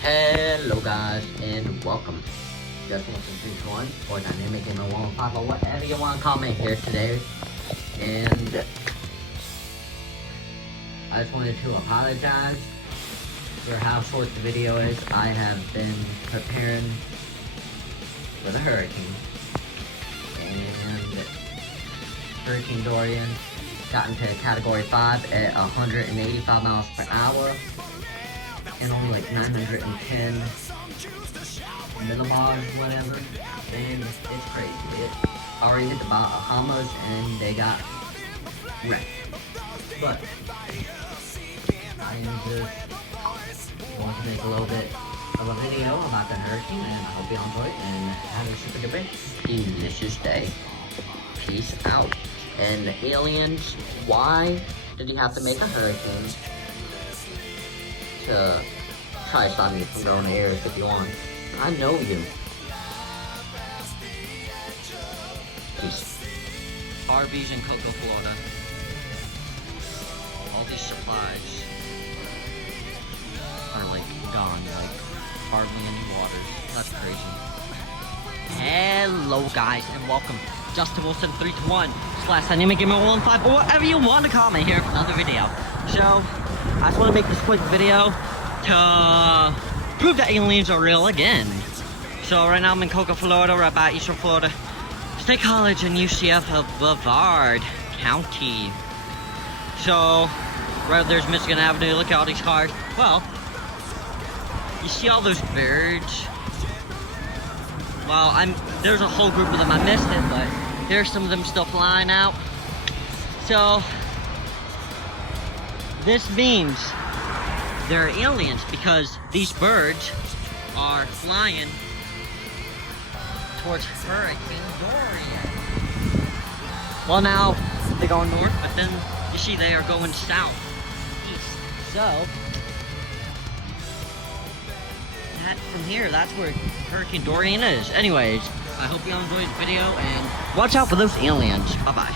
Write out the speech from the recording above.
Hello guys and welcome. Just welcome to 3 or Dynamic Gamer 115 or whatever you want to comment here today. And I just wanted to apologize for how short the video is. I have been preparing for the hurricane. And Hurricane Dorian got into category 5 at 185 miles per hour. And only like 910 millibars, whatever. And it's crazy. It already hit the Bahamas and they got wrecked. But I am just want to make a little bit of a video about the hurricane, and I hope you enjoy it and have a super great delicious day. Peace out. And aliens, why did he have to make a hurricane to try to stop me from growing ears if you want? I know you. Peace. Arby's in Cocoa, Florida. All these supplies are like gone, like hardly any water. That's crazy. Hello guys and welcome. Justin Wilson 321 / Dynamic Gamer 115 or whatever you want to comment here for another video. So I just want to make this quick video to prove that aliens are real again. So right now I'm in Cocoa, Florida, right by Eastern Florida State College in UCF of Brevard County. So right there's Michigan Avenue. Look at all these cars. Well, you see all those birds? Well, there's a whole group of them. I missed it, but there's some of them still flying out. So this means they're aliens because these birds are flying towards Hurricane Dorian. Well, now they're going north, but then you see they are going south, east. So from here, that's where Hurricane Dorian is. Anyways, I hope you all enjoyed the video and watch out for those aliens. Bye bye.